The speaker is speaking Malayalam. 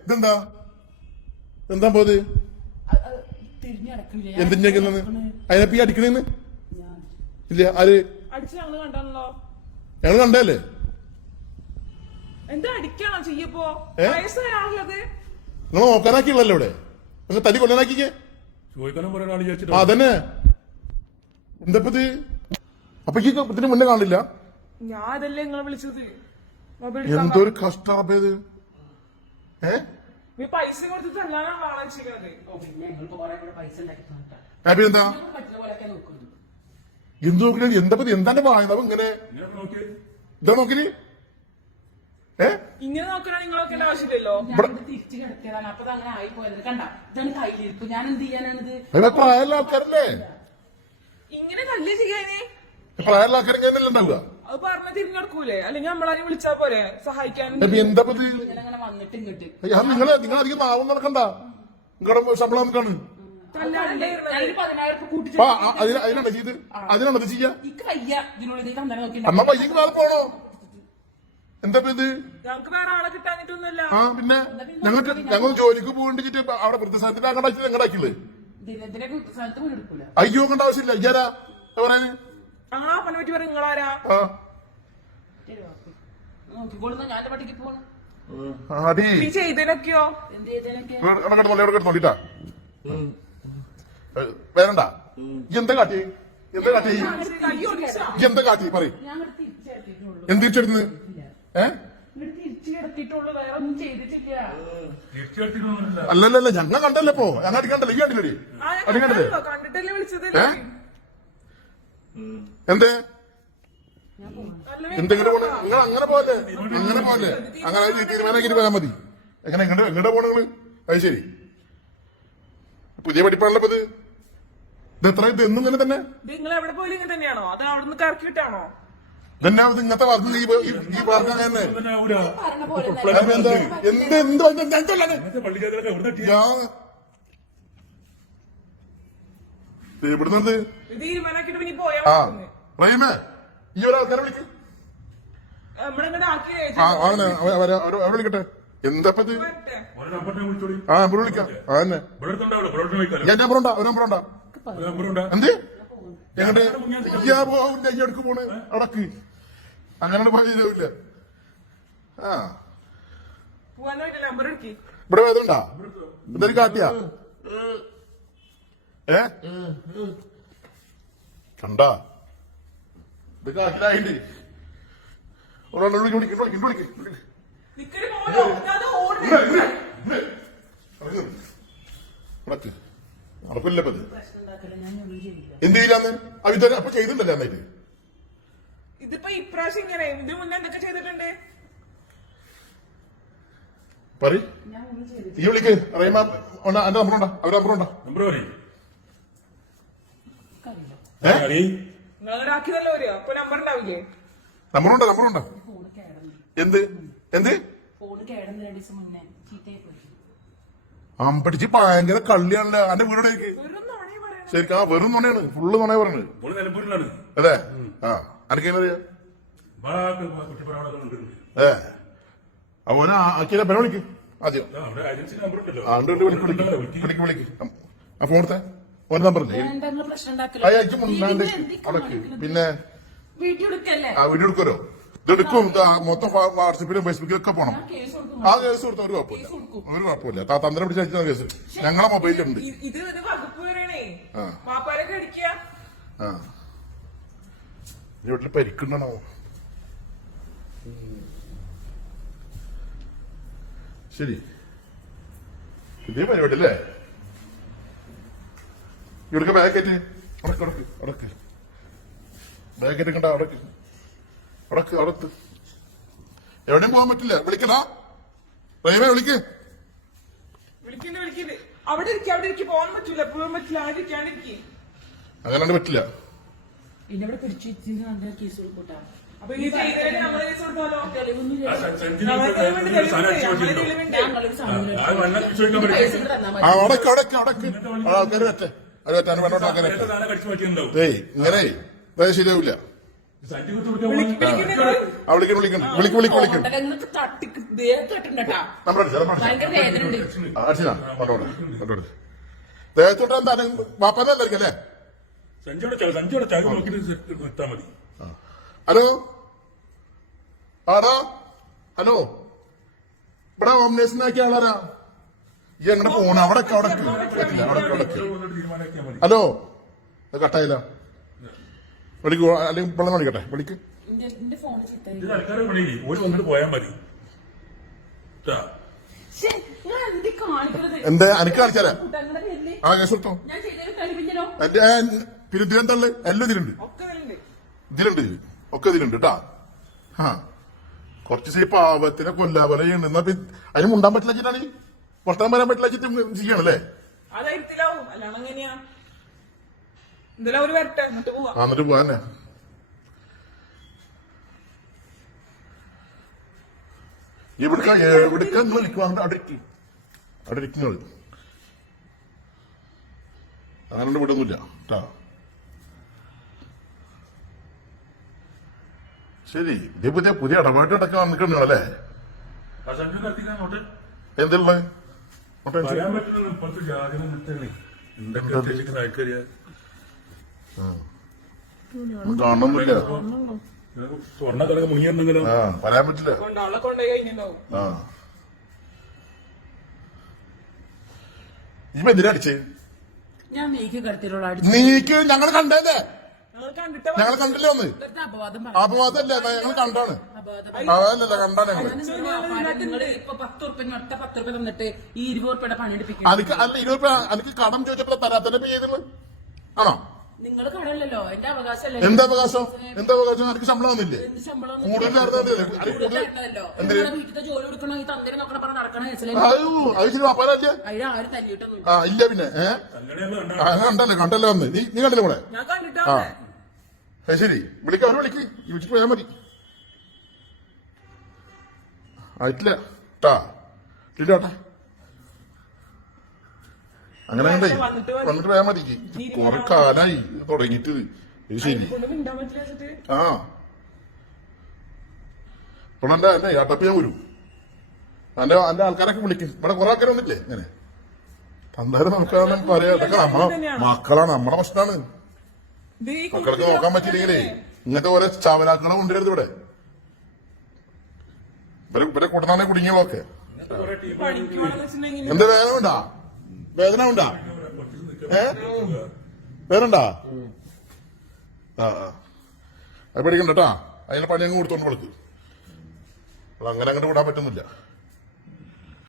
ഇതെന്താ എന്താ പോത് എന്തിനാക്കുന്നത് അതിനെപ്പി അടിക്കണേന്ന് ഇല്ല ആര് ഞങ്ങള് കണ്ടല്ലേ എന്താ അടിക്കണോ ചെയ്യപ്പോ നിങ്ങൾ നോക്കാനാക്കിയുള്ളല്ലോ ഇവിടെ നിങ്ങൾ തല്ലി കൊല്ലാനാക്കിക്കേ അതന്നെ എന്തപ്പത് അപ്പൊ ഇതിന് മുന്നേ കാണില്ല ഞാൻ അതല്ലേ നിങ്ങളെ വിളിച്ചത് എന്തൊരു കഷ്ടത് പൈസ കൊടുത്ത് തല്ലാനാണ് എന്താ എന്ത് നോക്കില്ല എന്തപ്പത് എന്താണ്ട് വാങ്ങുന്നത് ഇങ്ങനെ ഇതാ നോക്കിന് ഇങ്ങനെ നോക്കണ നിങ്ങളൊക്കെ ആവശ്യമില്ലല്ലോ തിരിച്ചു കിടത്തിയതാണ് അപ്പൊ അങ്ങനെ ആയി പോയത് കണ്ട ഇതാണ് കയ്യിലിരിപ്പ് ഞാൻ എന്ത് ചെയ്യാനാണിത് പ്രായമുള്ള ആൾക്കാരല്ലേ ഇങ്ങനെ തല്ല് ചെയ്യാനേ പ്രായമുള്ള ആൾക്കാരെങ്ങനെ ഉണ്ടാവുക അത് പറഞ്ഞ തിരിഞ്ഞെടുക്കൂലേ അല്ലെങ്കിൽ നമ്മളാരും വിളിച്ചാ പോരെ സഹായിക്കാൻ എന്തപ്പത് വന്നിട്ട് ഇങ്ങോട്ട് നിങ്ങൾ അധികം ആവും നടക്കണ്ട നിങ്ങളുടെ ശമ്പളം നമുക്കാണ് അതിനാണ് ചെയ്ത് അതിനാണ് ചെയ്യാ അമ്മ പയ്യക്ക് നാളെ പോണോ എന്താ ഇത് ഞങ്ങൾക്ക് വേറെ ആളെ കിട്ടാനിട്ടൊന്നുമില്ല ആ പിന്നെ ഞങ്ങൾ ജോലിക്ക് പോകണ്ടിട്ട് അവിടെ വൃദ്ധസ്ഥാനത്തിന്റെ അങ്ങോട്ടാക്കി ഞങ്ങളാക്കില്ലേ അയ്യോ കണ്ട ആവശ്യമില്ല അയ്യാരാ പറയാന് ഞങ്ങളാപ്പനെ പറ്റി പറയും നിങ്ങളാരാ ചെയ്തതിനൊക്കെയോ തോണ്ടിട്ടാ വേണ്ട എന്താ കാട്ടി എന്താ കാട്ടി എന്താ കാട്ടി പറയും എന്ത് തിരിച്ചെടുക്കുന്നത് അല്ലല്ല ഞങ്ങൾ കണ്ടല്ലേ ഇപ്പോ ഞങ്ങൾ അടിക്കണ്ടല്ലേ ഈ അടിക്കണ്ടേ അടിക്കണ്ടല്ലേ കണ്ടിട്ടല്ലേ വിളിച്ചത് എന്തേ എന്തെങ്കിലും നിങ്ങൾ അങ്ങനെ പോലെ അങ്ങനെ തീരുമാനമാക്കിട്ട് പോയാൽ മതി എങ്ങനെ എങ്ങോട്ടാ പോണ നിങ്ങള് അത് ശരി പുതിയ പഠിപ്പാണല്ലോ ഇത് എത്ര ഇത് എന്നും ഇങ്ങനെ തന്നെ നിങ്ങൾ എവിടെ പോലും ഇങ്ങനെ തന്നെയാണോ അത് അവിടെ നിന്ന് കറക്കി വിട്ടാണോ ഇതന്നെ ഇങ്ങനത്തെ പറഞ്ഞു ഈ പറഞ്ഞ തന്നെ ഇവിടുന്നത് ആ പ്രേമേ ഈ ഒരാൾക്കാരെ വിളിക്കും അവിടെ വിളിക്കട്ടെ എന്താപ്പത് ആ ഇവിടെ വിളിക്കാം അതന്നെ ഞാൻ നമ്പറുണ്ടാ ഒരു നമ്പറുണ്ടാ എന്ത് ഞങ്ങളുടെ അടുക്ക് പോണ് അടക്ക് അങ്ങനെ പറഞ്ഞില്ല ആ ഇവിടെ വേദണ്ടാ എന്തൊരു കാട്ടിയാ കണ്ടാ ഇത് കാട്ടിലായിട്ട് നടപ്പില്ലപ്പത് എന്ത് ചെയ്യില്ലാന്ന് അവിധ അപ്പൊ ചെയ്തിട്ടുണ്ടല്ലേ അന്നായിട്ട് ഇതിപ്പോ ഇപ്രാവശ്യം ഇങ്ങനെ ഇതിന് മുന്നേ എന്തൊക്കെ ചെയ്തിട്ടുണ്ട് പറ ഈ വിളിക്ക് അറിയുമ്പോ എന്റെ നമ്പറുണ്ടോ അവര് നമ്പറുണ്ടോ നിങ്ങളൊരാക്കിയതല്ലോ വരിക അപ്പൊ നമ്പർ ഉണ്ടാവില്ലേ നമ്പറുണ്ടോ എന്ത് എന്ത് അമ്പടിച്ച് ഭയങ്കര കള്ളിയാണല്ലോ എന്റെ വീടേക്ക് ശരിക്കും ആ വെറും നുണയാണ് ഫുള്ള് നുണ പറയുന്നത് അതെ ആ അനക്കറിയാം അവന് ആക്കിയ പെര വിളിക്കും ആദ്യം വിളിക്ക് ആ ഫോണത്തെ ഒരു നമ്പറില്ലേ അടക്ക് പിന്നെ ആ വീഡിയോ എടുക്കുമല്ലോ ഇതെടുക്കും മൊത്തം വാട്സപ്പിലും ഫേസ്ബുക്കിലും ഒക്കെ പോണം ആ കേസ് കൊടുത്ത ഒരു കുഴപ്പമില്ല തന്ത്രം പിടിച്ച് അയച്ചാൽ കേസ് ഞങ്ങളെ മൊബൈലിലുണ്ട് ആ വീട്ടിൽ പരിക്കണ്ടോ ശരി ഇതേ പരിപാടി അല്ലേ ഇവിടേക്ക് ബാക്കറ്റ് അടക്ക് ബാക്കറ്റ് കണ്ട അടക്ക് എവിടെയും പോകാൻ പറ്റില്ല വിളിക്കടാ പ്രേമേ വിളിക്ക് അവിടെ ഇരിക്കും പോകാൻ പറ്റൂല എപ്പോഴും പറ്റില്ല ആരും ഇരിക്കാണ്ടിരിക്കും. അങ്ങനെ പറ്റില്ല. ഇവിടെ പിടിച്ചു കേസ് കൊടുക്കൂട്ടാ. അപ്പൊ ഈ ചെയ്തതിന് നമ്മളെ കേസ് കൊടുത്താലോ? തെളിവൊന്നും ആ സെഞ്ചുറി ആൾക്കാർ പറ്റേ അത് പറ്റാൻ ഏയ് ഇങ്ങനെ ശരിയാവില്ല. വിളിക്കും ദേഹത്തോട്ട് എന്താണ് വാപ്പനെ അല്ലേ? മതി. ഹലോ ആടാ ഹലോ ഇവിടെ ഹോം നേഴ്സിനാക്കിയ ആളാരാ? ഈ എങ്ങനെ പോണ അവിടെ ഹലോ കട്ടായില്ല. വിളിക്കൂ അല്ലെങ്കിൽ വെള്ളം വിളിക്കട്ടെ. വിളിക്ക് പോയാൽ മതി. എന്താ എനിക്ക് കളിച്ചാരാ? ആ കേസ് എടുത്തോ. എന്റെ പിന്നെ ഇതിലെന്തള്ളു എല്ലാം ഇതിലുണ്ട്. ഒക്കെ ഇതിലുണ്ട് കേട്ടാ. ആ കുറച്ച് പാവത്തിനെ കൊല്ലാപോലെ ചെയ്യുന്ന അതിന് മുണ്ടാൻ പറ്റില്ല വെച്ചിട്ടാണ് പൊട്ടാൻ വരാൻ പറ്റില്ല വെച്ചിട്ട് ചെയ്യണല്ലേ? അതായിരിക്കും അല്ലാണ്ട് എങ്ങനെയാ? എന്തെല്ലാം ഒരു വരട്ടെ എന്നിട്ട് പോവാ. എന്നിട്ട് പോവാന്നെ. എവിടേക്ക് വിളിക്കുവാണ്ട് അവിടെ ഇരിക്കുന്നത് അങ്ങനെ വിടൊന്നുമില്ല കേട്ടാ. ശരി ഇതേ പുതിയ ഇടപാട്ടൊക്കെ വന്നിട്ടുണ്ടോ അല്ലേ? എന്തുള്ള കാണുന്നില്ല. സ്വർണ്ണ മുങ്ങിയിട്ടുണ്ടെങ്കിലും പറയാൻ പറ്റില്ല. അവളെ കൊണ്ടുപോയി കഴിഞ്ഞിട്ടുണ്ടാവും. ഇപ്പൊ എന്തിനാ അടിച്ചേ? ഞാൻ നീക്കി കടത്തിലുള്ള നീക്ക് ഞങ്ങൾ കണ്ടേന്നേ. ഞങ്ങൾ കണ്ടിട്ട് ഞങ്ങൾ കണ്ടില്ലേ ഒന്ന് അപവാദം അപവാദമല്ല ഞങ്ങൾ കണ്ടാണ്. അതല്ലല്ല കണ്ടാണ് ഞങ്ങള്. നിങ്ങൾ ഇപ്പൊ 10 ഉറുപ്പ്യ ഒറ്റ 10 ഉറുപ്പ്യ തന്നിട്ട് ഈ 20 ഉറുപ്പ്യയുടെ പണിയെടുപ്പിക്കും. അല്ല 20 രൂപ എനിക്ക് കടം ചോദിച്ചപ്പോ തരാത്തന്നെ പേ ചെയ്തത് ആണോ? നിങ്ങൾ കടമല്ലോ എന്റെ അവകാശമല്ലേ? എന്താ അവകാശം? എനിക്ക് ശമ്പളം വന്നില്ലേ? വീട്ടിലെ ജോലി കൊടുക്കണോ ഈ തന്തേനെ നോക്കണ പറഞ്ഞ നടക്കണ അത് വാപ്പാലല്ലേ? അതിന് ആരും തല്ലിയിട്ടൊന്നും ഇല്ല പിന്നെ കണ്ടല്ലോ വന്ന് നീ കണ്ടില്ല കൂടെ. ഞാൻ കണ്ടിട്ടാ. ശരി വിളിക്ക അവരെ വിളിച്ചിട്ട് പോയാൽ മതി. ആയിട്ടില്ല ട്ടാ ഇല്ലാട്ടെ. അങ്ങനെ വന്നിട്ട് പോയാൽ മതി. കുറെ കാലായി തുടങ്ങിയിട്ട്. ഇത് ശരി മിണ്ടാൻ പറ്റില്ല വെച്ചിട്ട്. ആ ഇപ്പോൾ എന്റെ ഏട്ടപ്പ ഞാൻ വരും. എന്റെ ആൾക്കാരൊക്കെ വിളിക്കും. ഇവിടെ കുറെ ആൾക്കാർ വന്നില്ലേ ഇങ്ങനെ എന്തായാലും നമുക്കാണെന്ന് പറയാം. ഇതൊക്കെ മക്കളാണ് നമ്മുടെ പ്രശ്നമാണ്. മക്കൾക്ക് നോക്കാൻ പറ്റിയില്ലെങ്കിലേ ഇങ്ങനത്തെ ഓരോ ചാവനാക്കളെ കൊണ്ടുവരുന്നത് ഇവിടെ. ഇവരെ കൂട്ടനാണെ കുടുങ്ങിയതൊക്കെ. എന്താ വേദന ഉണ്ടാ? വേദന ഉണ്ടാ? വേദന ഉണ്ടാ? അത് പേടിക്കണ്ട കേട്ടാ. അതിനെ പണി അങ്ങ് കൊടുത്തോണ്ട് കൊടുക്ക്. അങ്ങനെ അങ്ങോട്ട് വിടാൻ പറ്റുന്നില്ല.